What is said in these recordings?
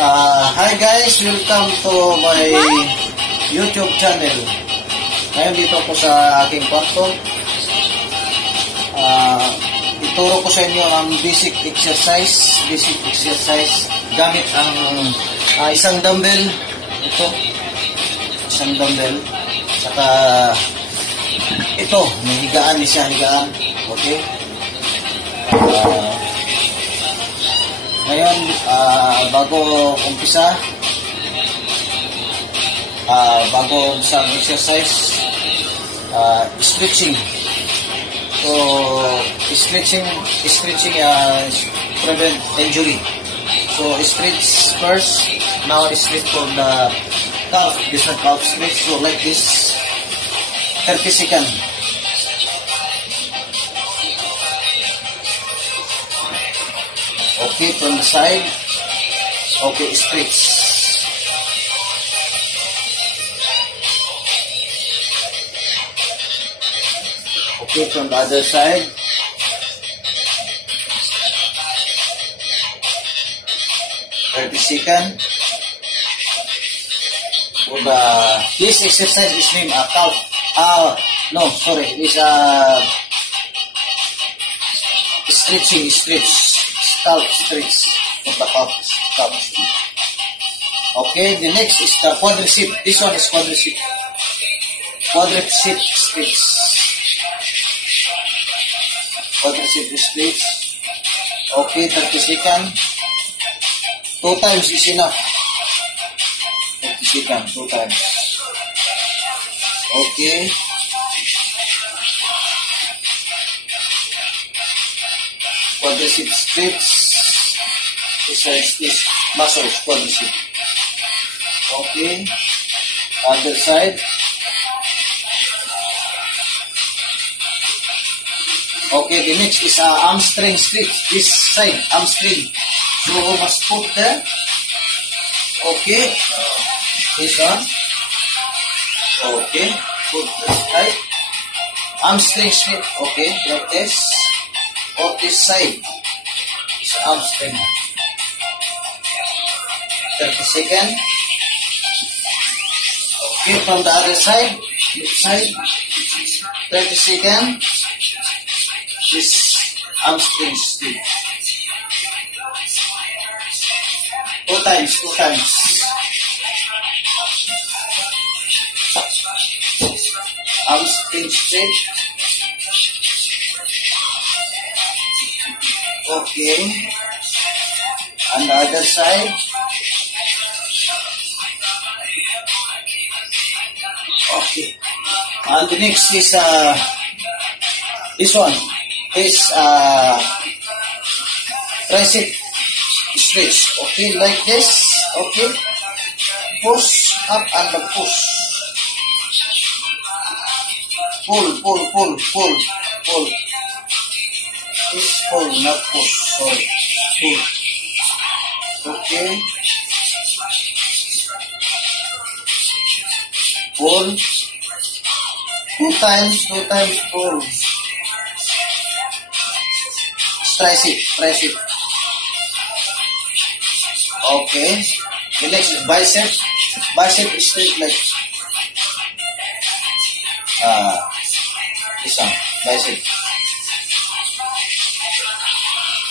Hi guys, welcome to my YouTube channel. Ngayon dito ako sa aking kwarto. Ituro ko sa inyo ang basic exercise gamit ang isang dumbbell. Ito, isang dumbbell. Saka ito, may higaan siya, higaan. Okay. Ngayon, bago umpisa ang exercise, stretching. So, stretching prevent injury. So, stretch first. Now, stretch for the calf. This is calf stretch. So, like this, 30 seconds. Okay, from the side. Okay, stretch. Okay, from the other side. Second. For this exercise is named a calf. No, sorry. It's stretch. Calf stretch of the calf stretch. Okay, the next is the quadricep. This one is quadricep. Quadricep stretch. Quadricep stretch. Okay, 30 seconds. 2 times is enough. 30 seconds, 2 times. Okay. Quadricep stretch. Exercise this muscles, quadricep. Okay. Other side. Okay, the next is hamstring stretch. This side, hamstring. So, must put there. Okay. This one. Okay. Put this side. Hamstring stretch. Okay, like this. Or this side. It's hamstring. 30 seconds. Okay, from the other side. This side. 30 seconds. This hamstring stretch. 2 times. Hamstring stretch. Okay. On the other side. Okay. And the next is this one. Is tricep stretch. Okay, like this. Okay. Push up and push. Pull. It's pull, not push. Sorry. Pull. Okay. Pull. 2 times pull. Tricep. Okay. The next is bicep. Bicep is straight like this one. Bicep.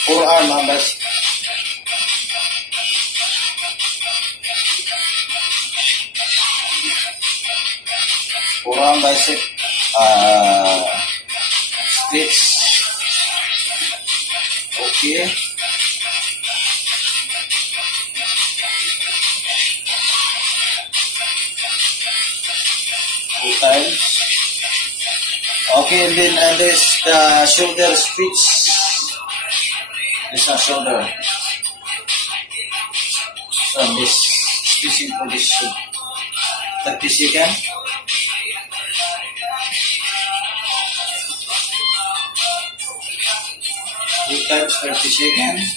Forearm bicep. Forearm bicep. Stretch. Okay. Times. Okay, and then there's the shoulder stretch. This is shoulder. So this stretching position. 30 seconds. Two times 30 seconds.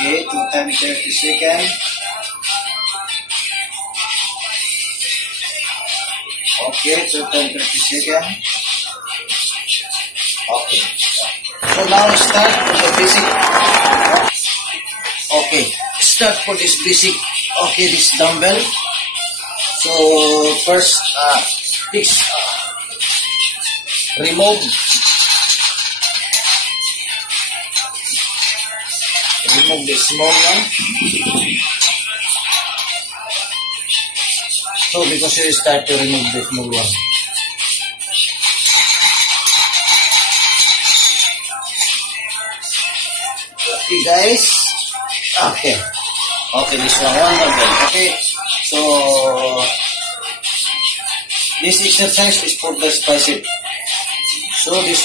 Okay, 2 times 30 seconds. Okay, 2 times 30 seconds. Okay. So now start with the basic. start for this basic. Okay, this dumbbell. So first, remove the small one. So because you start to remove the small one. Okay guys. Okay, this one dumbbell. Okay, so this exercise is for the bicep. So this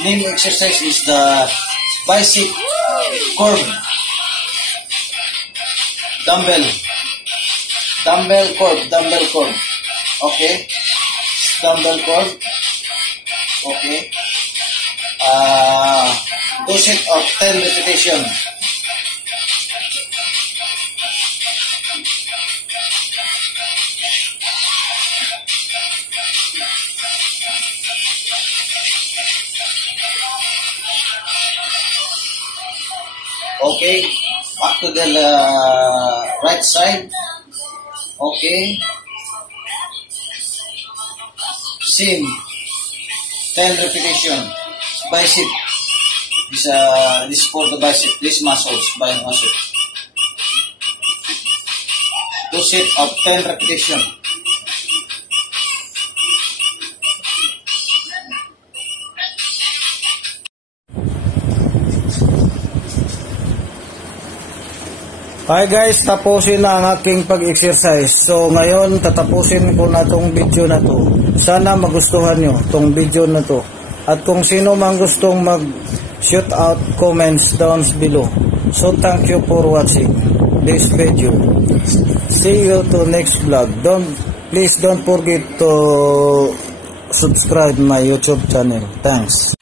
name exercise is the bicep curl dumbbell curl. Okay, dumbbell curl. Okay, 2 sets of 10 repetition. Okay, back to the right side. Okay, same 10 repetition. Bicep this for the bicep, this muscles, muscle. 2 sets of 10 repetition. Hi guys, tapusin na ang aking pag-exercise. So ngayon, tatapusin ko na tong video na to. Sana magustuhan nyo tong video na to. At kung sino mang gustong mag-shoot out, comments down below. So thank you for watching this video. See you to next vlog. Please don't forget to subscribe my YouTube channel. Thanks.